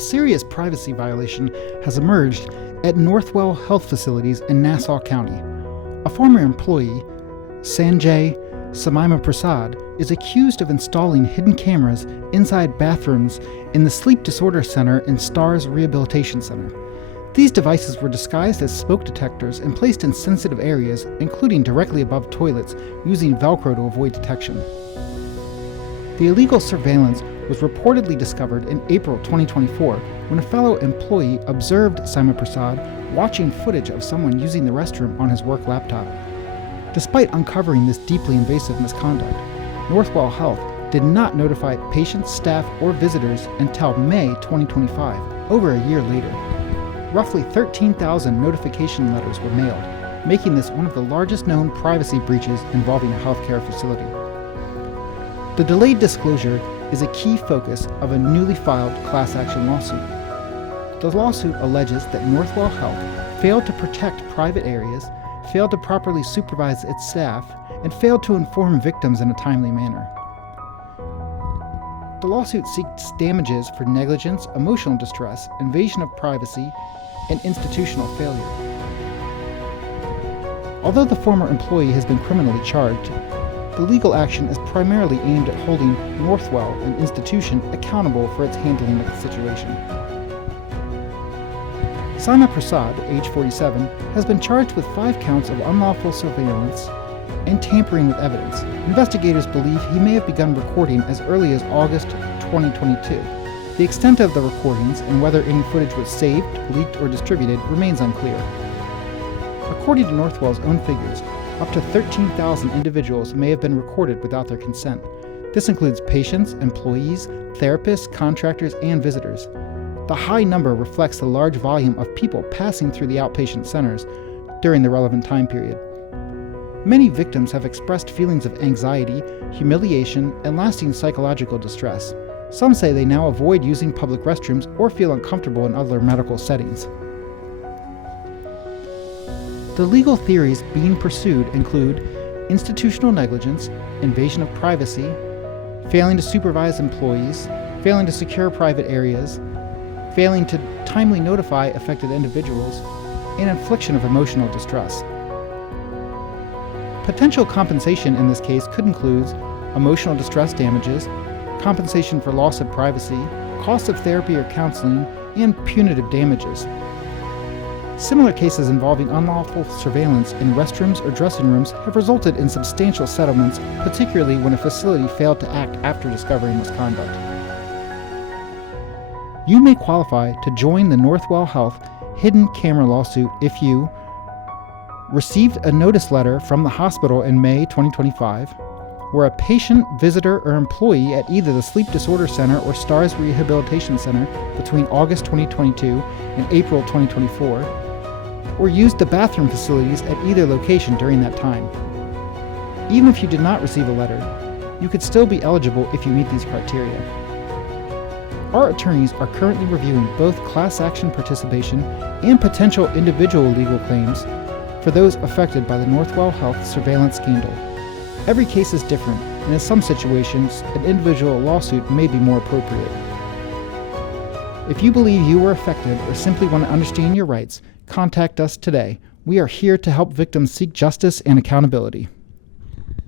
serious privacy violation has emerged at Northwell Health facilities in Nassau County. A former employee, Sanjai Syamaprasad, is accused of installing hidden cameras inside bathrooms in the Sleep Disorder Center in STARS Rehabilitation Center. These devices were disguised as smoke detectors and placed in sensitive areas, including directly above toilets, using Velcro to avoid detection. The illegal surveillance was reportedly discovered in April 2024 when a fellow employee observed Syamaprasad watching footage of someone using the restroom on his work laptop. Despite uncovering this deeply invasive misconduct, Northwell Health did not notify patients, staff, or visitors until May 2025, over a year later. Roughly 13,000 notification letters were mailed, making this one of the largest known privacy breaches involving a healthcare facility. The delayed disclosure is a key focus of a newly filed class action lawsuit. The lawsuit alleges that Northwell Health failed to protect private areas, failed to properly supervise its staff, and failed to inform victims in a timely manner. The lawsuit seeks damages for negligence, emotional distress, invasion of privacy, and institutional failure. Although the former employee has been criminally charged, the legal action is primarily aimed at holding Northwell, an institution, accountable for its handling of the situation. Syamaprasad, age 47, has been charged with 5 counts of unlawful surveillance and tampering with evidence. Investigators believe he may have begun recording as early as August 2022. The extent of the recordings and whether any footage was saved, leaked, or distributed remains unclear. According to Northwell's own figures, up to 13,000 individuals may have been recorded without their consent. This includes patients, employees, therapists, contractors, and visitors. The high number reflects the large volume of people passing through the outpatient centers during the relevant time period. Many victims have expressed feelings of anxiety, humiliation, and lasting psychological distress. Some say they now avoid using public restrooms or feel uncomfortable in other medical settings. The legal theories being pursued include institutional negligence, invasion of privacy, failing to supervise employees, failing to secure private areas, failing to timely notify affected individuals, and infliction of emotional distress. Potential compensation in this case could include emotional distress damages, compensation for loss of privacy, cost of therapy or counseling, and punitive damages. Similar cases involving unlawful surveillance in restrooms or dressing rooms have resulted in substantial settlements, particularly when a facility failed to act after discovering misconduct. You may qualify to join the Northwell Health hidden camera lawsuit if you received a notice letter from the hospital in May 2025, were a patient, visitor, or employee at either the Sleep Disorder Center or STARS Rehabilitation Center between August 2022 and April 2024, or used the bathroom facilities at either location during that time. Even if you did not receive a letter, you could still be eligible if you meet these criteria. Our attorneys are currently reviewing both class action participation and potential individual legal claims for those affected by the Northwell Health surveillance scandal. Every case is different, and in some situations, an individual lawsuit may be more appropriate. If you believe you were affected or simply want to understand your rights, contact us today. We are here to help victims seek justice and accountability.